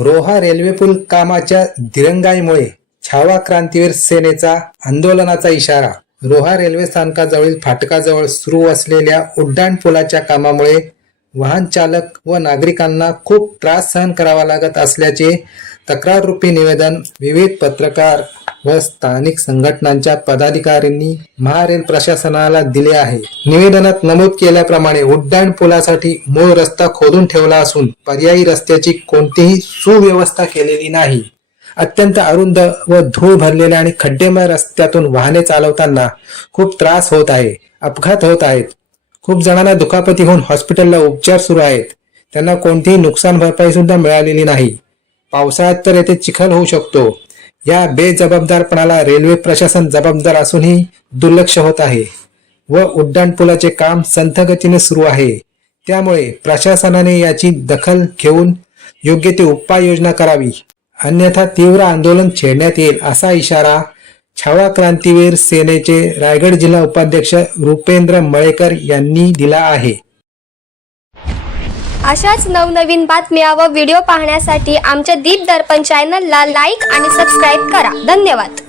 Roha railway पूल कामाच्या दिरंगाईमुळे छावा क्रांतीवीर सेनेचा आंदोलनाचा इशारा। रोहा रेल्वे स्थानकाजवळील फाटकाजवळ सुरू असलेल्या उड्डाण पुलाच्या कामामुळे वाहन चालक व नागरिकांना खूप त्रास सहन करावा लागत असल्याचे तक्राररूपी निवेदन विविध पत्रकार व स्थानिक संघटनांच्या पदाधिकाऱ्यांनी महारेल प्रशासनाला दिले आहे। निवेदनात नमूद केल्याप्रमाणे उड्डाण पुलासाठी मूळ रस्ता खोदून ठेवला असून पर्यायी रस्त्याची कोणतीही सुव्यवस्था केलेली नाही। अत्यंत अरुंद व धूळ भरलेल्या आणि खड्डेमय रस्त्यातून वाहने चालवताना खूप त्रास होत आहे, अपघात होत आहेत। खूप जणांना दुखापती होऊन हॉस्पिटलला उपचार सुरू आहेत। त्यांना कोणतीही नुकसान भरपाई सुद्धा मिळालेली नाही। पावसाळ्यात तर येथे चिखल होऊ शकतो। या बेजबाबदारपणाला रेल्वे प्रशासन जबाबदार असूनही दुर्लक्ष होत आहे व उड्डाण पुलाचे काम संथ गतीने सुरू आहे। त्यामुळे प्रशासनाने याची दखल घेऊन योग्य ती उपाययोजना करावी, अन्यथा तीव्र आंदोलन छेडण्यात येईल असा इशारा छावा क्रांतीवीर सेनेचे रायगड जिल्हा उपाध्यक्ष रुपेंद्र मळेकर यांनी दिला आहे। अशाच नवनवीन बातम्या व व्हिडिओ पाहण्यासाठी आमच्या दीप दर्पण चॅनलला लाईक आणि सबस्क्राईब करा। धन्यवाद।